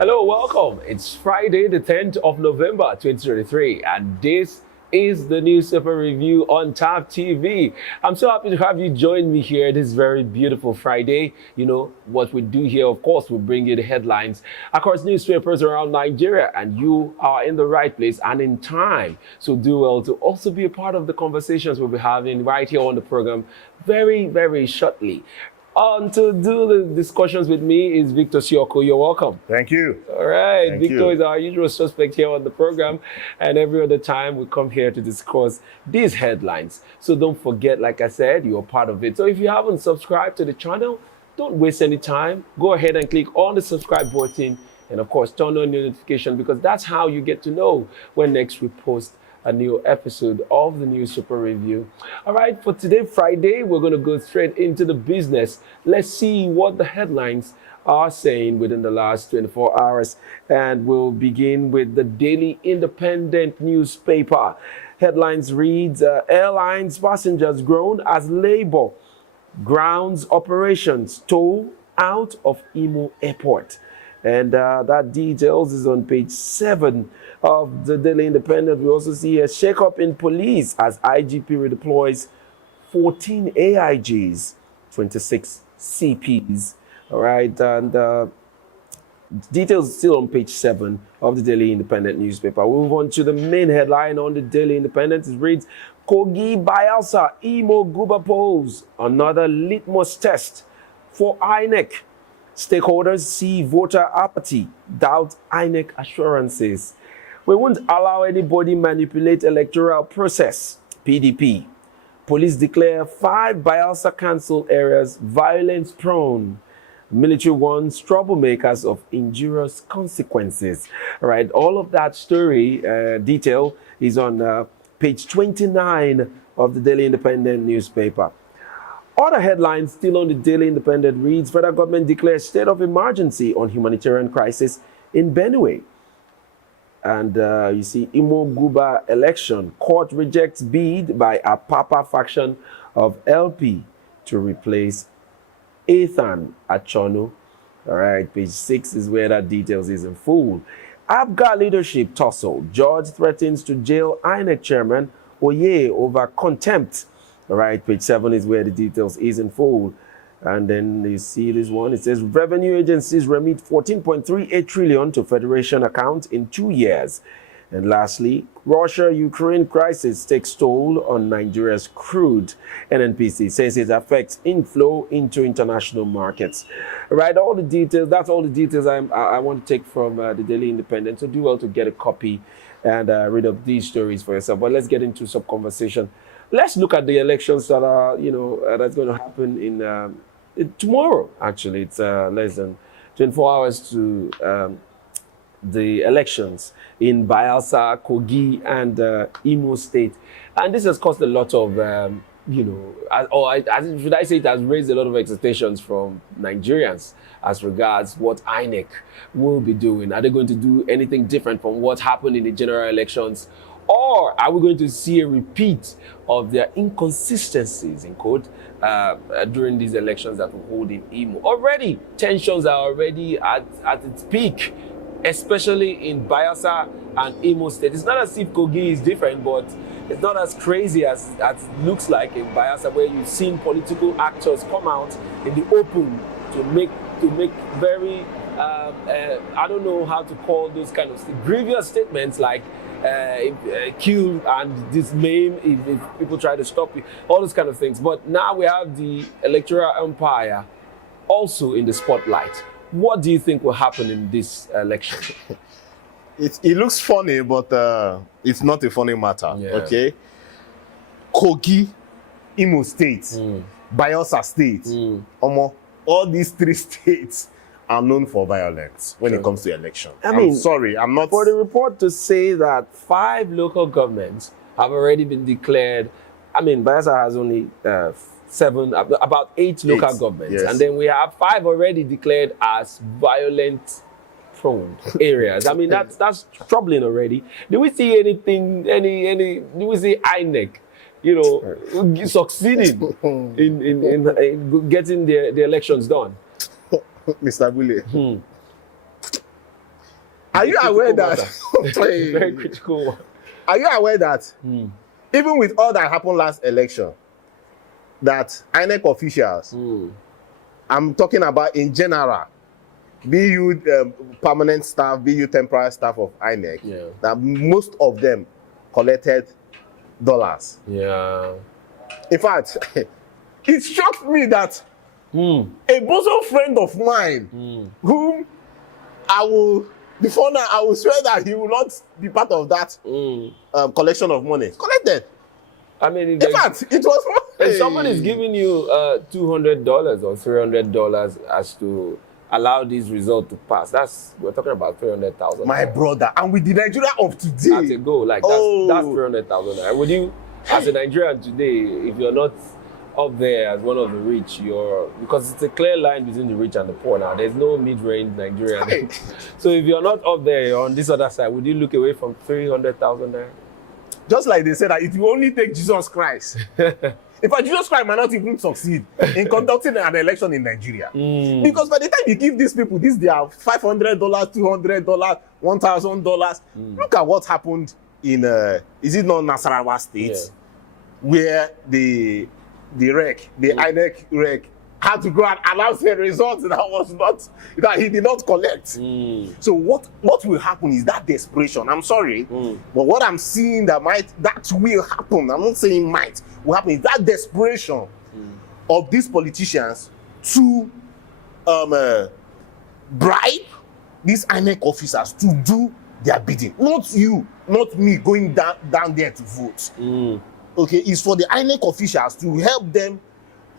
Hello, welcome. It's Friday, the 10th of November, 2023, and this is the newspaper review on Tap TV. I'm so happy to have you join me here this very beautiful Friday. You know, what we do here, of course, we bring you the headlines across newspapers around Nigeria, and you are in the right place and in time. So do well to also be a part of the conversations we'll be having right here on the program very, very shortly. On to do the discussions with me is Victor Sioko. You're welcome. Thank you. All right. Thank Victor you. is our usual suspect here on the program. And every other time we come here to discuss these headlines. So don't forget, like I said, you're part of it. So if you haven't subscribed to the channel, don't waste any time. Go ahead and click on the subscribe button. And of course, turn on your notification because that's how you get to know when next we post a new episode of the newspaper review. All right, for today, Friday, we're going to go straight into the business. Let's see what the headlines are saying within the last 24 hours. And we'll begin with the Daily Independent newspaper. Headlines reads, airlines passengers groan as labor grounds operations toll out of Imo Airport. And that details is on page 7 of the Daily Independent. We also see a shakeup in police as IGP redeploys 14 AIGs, 26 CPs. All right, and details still on page 7 of the Daily Independent newspaper. We move on to the main headline on the Daily Independent. It reads, Kogi, Bayelsa, Imo, Guber pose another litmus test for Inec. Stakeholders see voter apathy, doubt Inec assurances. We won't allow anybody manipulate electoral process. PDP. Police declare 5 Bayelsa council areas violence prone. Military warns troublemakers of injurious consequences. All right, all of that story detail is on page 29 of the Daily Independent newspaper. Other headlines still on the Daily Independent reads, federal government declares state of emergency on humanitarian crisis in Benue. And you see, Imo Guber election, court rejects bid by a Papa faction of LP to replace Ethan Achonu. All right, page 6 is where that details is in full. ABGA leadership tussle. Judge threatens to jail Inec chairman Oye over contempt. All right, page 7 is where the details is in full. And then you see this one. It says revenue agencies remit 14.38 trillion to federation account in 2 years. And lastly, Russia-Ukraine crisis takes toll on Nigeria's crude. NNPC says it affects inflow into international markets. All right, all the details, that's all the details I want to take from the Daily Independent. So do well to get a copy and read up these stories for yourself. But let's get into some conversation. Let's look at the elections that are, that's going to happen in tomorrow. Actually, it's less than 24 hours to the elections in Bayelsa, Kogi, and Imo State, and this has caused a lot of, should I say, it has raised a lot of expectations from Nigerians as regards what INEC will be doing. Are they going to do anything different from what happened in the general elections? Or are we going to see a repeat of their inconsistencies, in quote, during these elections that we hold in Imo? Already, tensions are already at its peak, especially in Bayelsa and Imo State. It's not as if Kogi is different, but it's not as crazy as it looks like in Bayelsa, where you've seen political actors come out in the open to make very, I don't know how to call those kind of grievous statements like, kill and dismaim if people try to stop you, all those kind of things. But now we have the electoral empire also in the spotlight. What do you think will happen in this election? It looks funny, but it's not a funny matter. Yeah. Okay, Kogi, Imo State, Bayelsa State, all these 3 states are known for violence when it comes to election. I'm sorry, I'm not... For the report to say that 5 local governments have already been declared, Bayelsa has only 7, about 8 local governments. Yes. And then we have 5 already declared as violent prone areas. That's troubling already. Do we see anything, do we see INEC, succeeding in getting the elections done? Mr. Bule, Are you aware that? Very critical one. Are you aware that even with all that happened last election, that INEC officials, I'm talking about in general, be you permanent staff, be you temporary staff of INEC, that most of them collected dollars. Yeah. In fact, it shocked me that a bosom friend of mine, whom I will, before now, I will swear that he will not be part of that collection of money, collected. I mean, in fact, it was if somebody's giving you $200 or $300 as to allow this result to pass, we're talking about 300,000. My brother, and with the Nigeria of today, as a goal, like that's 300,000. Would you, as a Nigerian today, if you're not up there as one of the rich, because it's a clear line between the rich and the poor now. There's no mid-range Nigerian. Hey. So if you're not up there, you're on this other side, would you look away from 300,000 there? Just like they said that it will only take Jesus Christ. In fact, Jesus Christ might not even succeed in conducting an election in Nigeria. Because by the time you give these people their $500, $200, $1,000, look at what happened in, is it not Nasarawa State, where the INEC rec had to go and announce a result that he did not collect. So what will happen is that desperation. I'm sorry, but what I'm seeing that will happen, I'm not saying might, will happen is that desperation of these politicians to bribe these INEC officers to do their bidding. Not you, not me going down there to vote. Okay, it's for the INEC officials to help them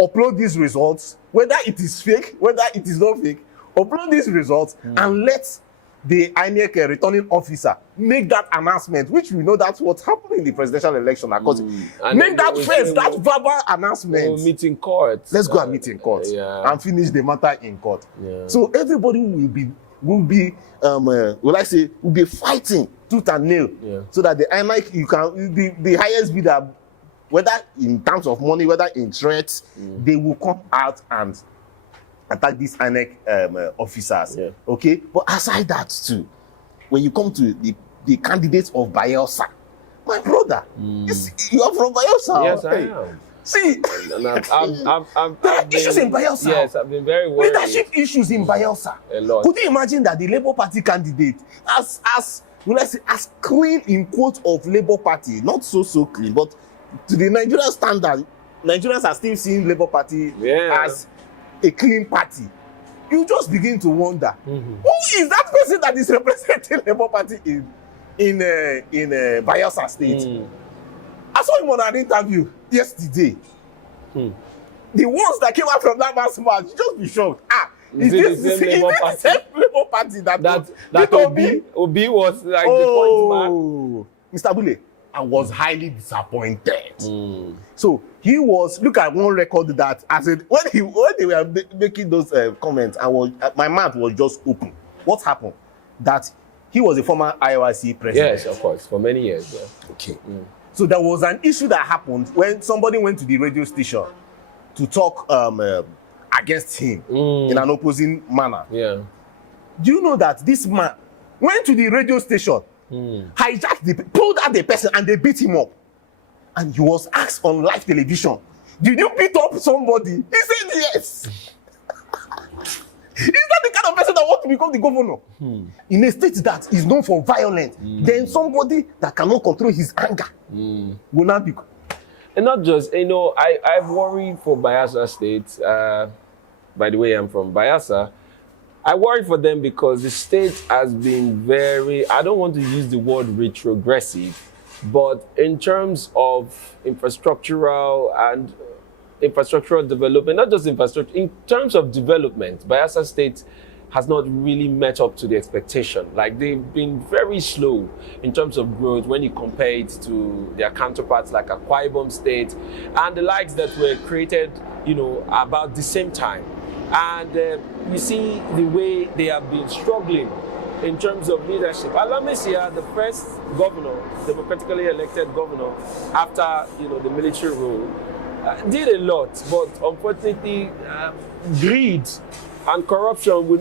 upload these results, whether it is fake, whether it is not fake, upload these results and let the INEC returning officer make that announcement, which we know that's what happened in the presidential election. Because make that first, that verbal announcement. We'll meet in court. Let's go and meet in court and finish the matter in court. So everybody will be fighting tooth and nail, so that the INEC, the highest bidder, whether in terms of money, whether in threats, they will come out and attack these INEC officers. Okay, but aside that too, when you come to the candidates of Bayelsa, my brother, you are from Bayelsa. Yes, I am. See, there are issues in Bayelsa. Yes, I've been very worried. Leadership issues in Bayelsa. A lot. Could you imagine that the Labour Party candidate, as clean in quote of Labour Party, not so clean, but to the Nigerian standard, Nigerians are still seeing Labour Party as a clean party. You just begin to wonder, who is that person that is representing Labour Party in Bayelsa State? I saw him on an interview yesterday. The ones that came out from that mass march, you just be shocked. Is this the same Labour Party that Obi was like the point man? Mr. Bule, I was highly disappointed. So he was, look at one record that when they were making those comments, my mouth was just open. What happened? That he was a former IOIC president. Yes, of course, for many years. Okay. So there was an issue that happened when somebody went to the radio station to talk against him in an opposing manner. Do you know that this man went to the radio station, pulled out the person, and they beat him up? And he was asked on live television, "Did you beat up somebody?" He said yes. Is that the kind of person that wants to become the governor? In a state that is known for violence, then somebody that cannot control his anger will not be. And not just, I worry for Bayelsa State. By the way, I'm from Bayelsa. I worry for them because the state has been I don't want to use the word retrogressive, but in terms of infrastructural development, not just infrastructure, in terms of development, Bayelsa State has not really met up to the expectation. Like, they've been very slow in terms of growth when you compare it to their counterparts like Akwa Ibom State and the likes that were created, about the same time. And you see the way they have been struggling in terms of leadership. Alamisia, the first governor, democratically elected governor after the military rule, did a lot, but unfortunately, greed And corruption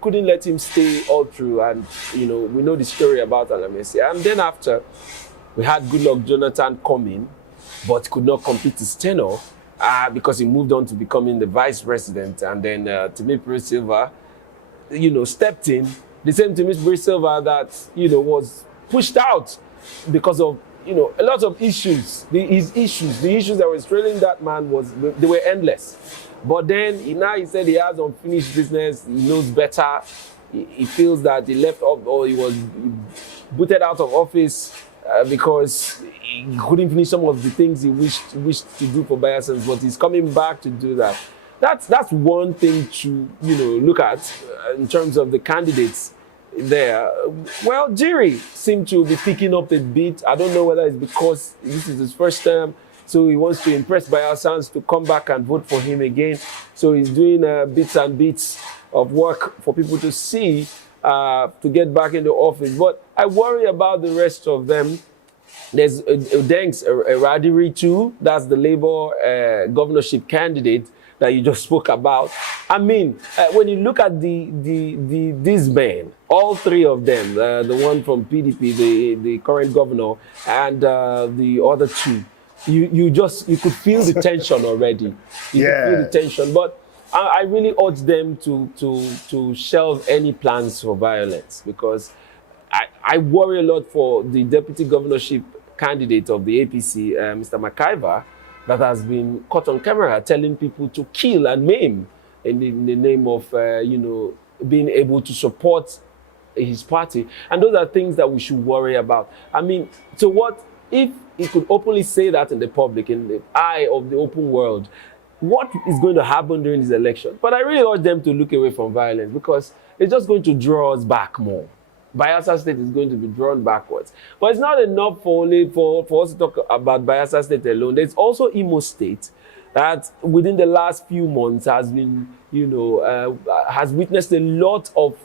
couldn't let him stay all through. And, you know, we know the story about Alamesi. And then after, we had Goodluck Jonathan come in, but could not complete his tenure because he moved on to becoming the vice president. And then Timothy Silva, you know, stepped in. The same Timothy Silva that, you know, was pushed out because of, you know, a lot of issues. The issues that were trailing that man they were endless. But then he said he has unfinished business. He knows better. He feels that he left off or he was booted out of office because he couldn't finish some of the things he wished to do for Bayelsans, but he's coming back to do that. That's one thing to, you know, look at in terms of the candidates there. Well, Jiri seemed to be picking up a bit. I don't know whether it's because this is his first term, so he wants to impress Bayelsans to come back and vote for him again. So he's doing bits and bits of work for people to see to get back into office. But I worry about the rest of them. There's Udengs Radiri too. That's the Labour governorship candidate that you just spoke about. I mean, when you look at these men, all three of them, the one from PDP, the current governor, and the other two, you could feel the tension already. You could feel the tension. But I really urge them to shelve any plans for violence, because I worry a lot for the deputy governorship candidate of the APC, Mr. McIver, that has been caught on camera telling people to kill and maim in the name of, you know, being able to support his party. And those are things that we should worry about. I mean, so what if he could openly say that in the public, in the eye of the open world? What is going to happen during this election? But I really urge them to look away from violence, because it's just going to draw us back more. Bayelsa State is going to be drawn backwards. But it's not enough for us to talk about Bayelsa State alone. There's also Imo State that within the last few months has been, you know, has witnessed a lot of,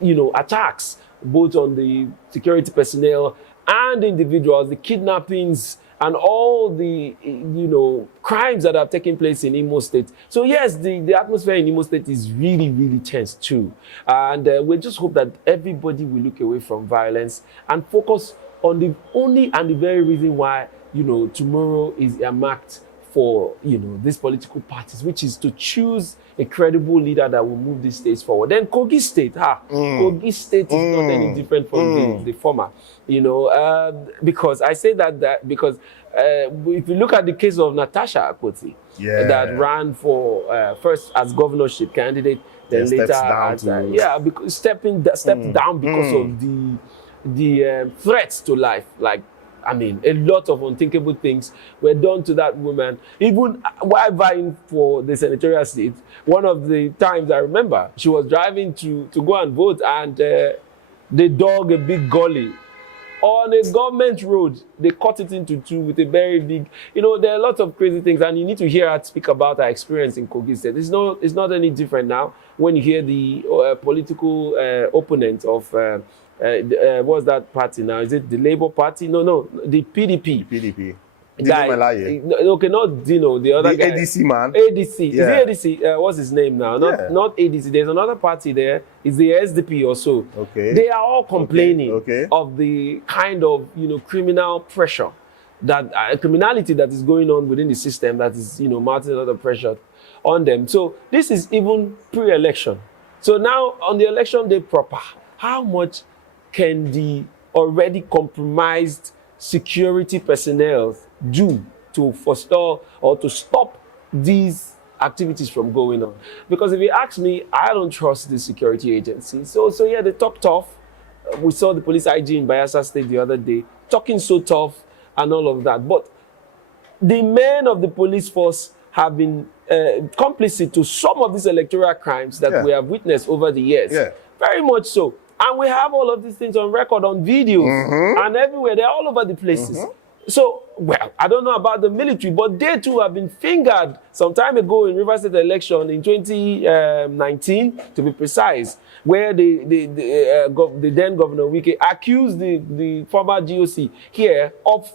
you know, attacks, both on the security personnel and individuals, the kidnappings, and all the, you know, crimes that have taken place in Imo State. So yes, the atmosphere in Imo State is really, really tense too. And we just hope that everybody will look away from violence and focus on the only and the very reason why, you know, tomorrow is earmarked for, you know, these political parties, which is to choose a credible leader that will move these states forward. Then Kogi State, Kogi State is not any different from the former, you know, because I say that because if you look at the case of Natasha Akpoti, that ran for first as governorship candidate, then later as because stepped down because of the threats to life, like. I mean, a lot of unthinkable things were done to that woman. Even while vying for the senatorial seat, one of the times I remember, she was driving to go and vote, and they dug a big gully on a government road. They cut it into two with a very big, you know, there are a lot of crazy things, and you need to hear her speak about her experience in Kogi State. It's not any different now when you hear the political opponent of what's that party now? Is it the Labour Party? No, the PDP. PDP. Guy, okay, not Dino, the other guy. ADC man. ADC. Yeah. Is it ADC? What's his name now? Not ADC. There's another party there. It's the SDP or so. Okay. They are all complaining of the kind of, you know, criminal pressure, that criminality that is going on within the system, that is, you know, mounting a lot of pressure on them. So this is even pre-election. So now on the election day proper, how much can the already compromised security personnel do to forestall or to stop these activities from going on? Because if you ask me, I don't trust the security agency. So yeah, they talk tough. We saw the police IG in Bayelsa State the other day talking so tough and all of that. But the men of the police force have been complicit to some of these electoral crimes that we have witnessed over the years. Very much so. And we have all of these things on record, on videos, and everywhere. They're all over the places. So, well, I don't know about the military, but they too have been fingered some time ago in Rivers State election in 2019, to be precise, where the then Governor Wike accused the former GOC here of,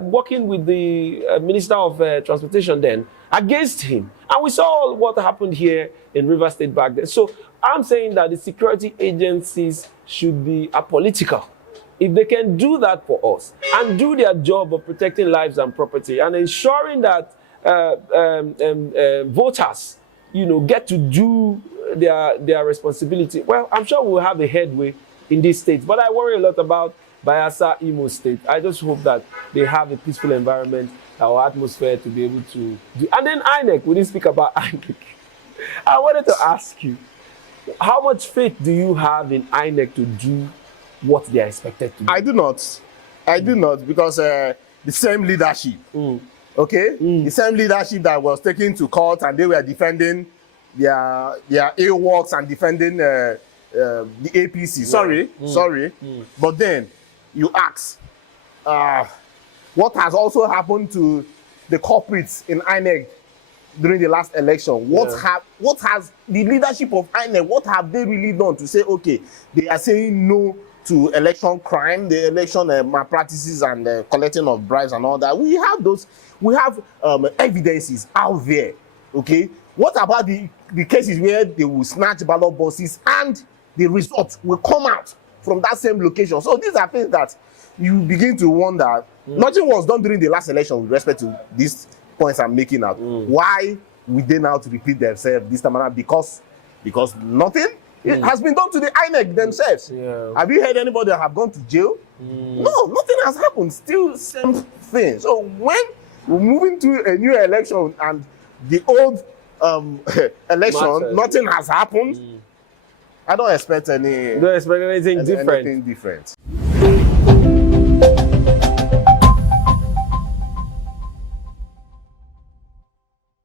working with the Minister of Transportation then against him. And we saw what happened here in Rivers State back then. So I'm saying that the security agencies should be apolitical. If they can do that for us and do their job of protecting lives and property and ensuring that voters, get to do their responsibility, well, I'm sure we'll have a headway in these states. But I worry a lot about Bayelsa, Imo State. I just hope that they have a peaceful environment or atmosphere to be able to do. And then Inec, we didn't speak about Inec. I wanted to ask you, how much faith do you have in Inec to do what they are expected to do? I do not, because the same leadership, the same leadership that was taken to court and they were defending their A-works and defending the APC. Sorry. But then you ask, what has also happened to the corporates in INEC during the last election? What has the leadership of INEC, what have they really done to say, okay, they are saying no to election crime, the election malpractices and collecting of bribes and all that? We have evidences out there, okay? What about the cases where they will snatch ballot boxes and the results will come out from that same location? So these are things that you begin to wonder. Nothing was done during the last election with respect to these points I'm making out. Why would they now to repeat themselves this time around? Because nothing has been done to the INEC themselves. Yeah. Have you heard anybody that have gone to jail? No, nothing has happened. Still same thing. So when we're moving to a new election and the old election, nothing has happened, I don't expect anything different.